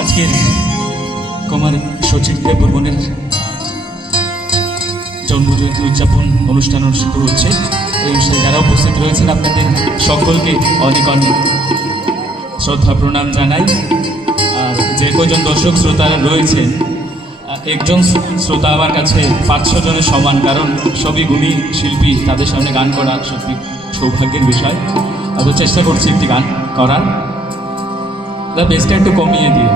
আজকের কুমার সচিব দেব বর্মনের জন্মজয়ন্তী উদযাপন অনুষ্ঠান অনুষ্ঠিত হচ্ছে। এই অনুষ্ঠানে যারা উপস্থিত রয়েছেন আপনাদের সকলকে অনেক অনেক শ্রদ্ধা প্রণাম জানাই। আর যে কয়জন দর্শক শ্রোতারা রয়েছেন, একজন শ্রোতা আমার কাছে 500 জনের সমান, কারণ সবই গুণী শিল্পী, তাদের সামনে গান করা সত্যি সৌভাগ্যের বিষয়। তো চেষ্টা করছি একটি গান করার, বেসটা একটু কমিয়ে দিয়ে।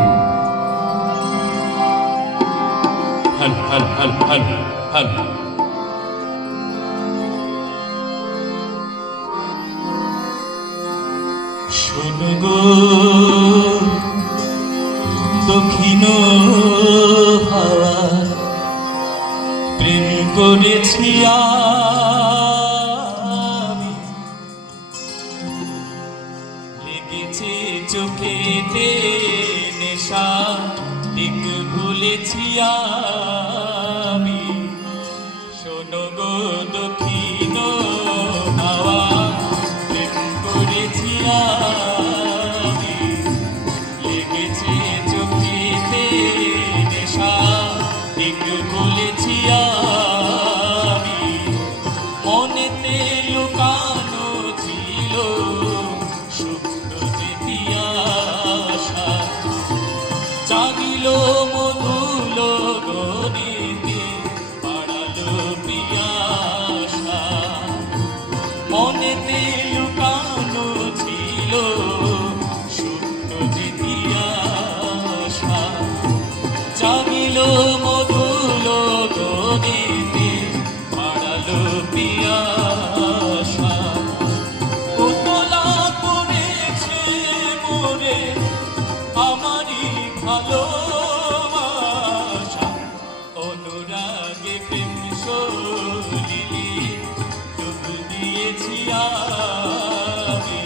হল হল হল হল হল শোনো গো দক্ষিণ হাওয়া, প্রেম করেছি আমি, লেগেছে চোখেতে নেশা, ঠিক ভুলেছি আমি। শোনো গো দক্ষিণ হাওয়া, প্রেম করেছি আমি, লেগেছে চোখেতে নেশা, ঠিক ভুলেছি আমি। মনেতে লুকানো ছিল সুপ্ত যে পিয়াসা, জাগিল মধুল গণিতে পাড়ালো পিয়াসা। মনেতে লুকানো ছিল সুপ্ত যে পিয়াসা, জাগিল মধুল গণিতে পাড়ালো পিয়াসা। উতলা করেছে মোরে আমারই ভালোবাসা, অনুরাগে প্রেম সলিলে ডুব দিয়েছি আমি।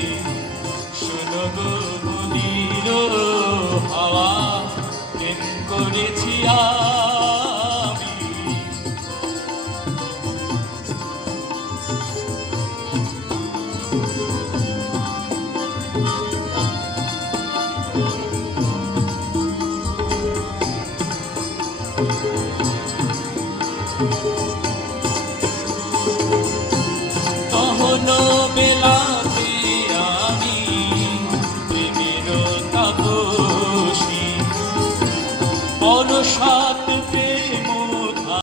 শোনো গো মনির হাওয়া, প্রেম করেছি আমি।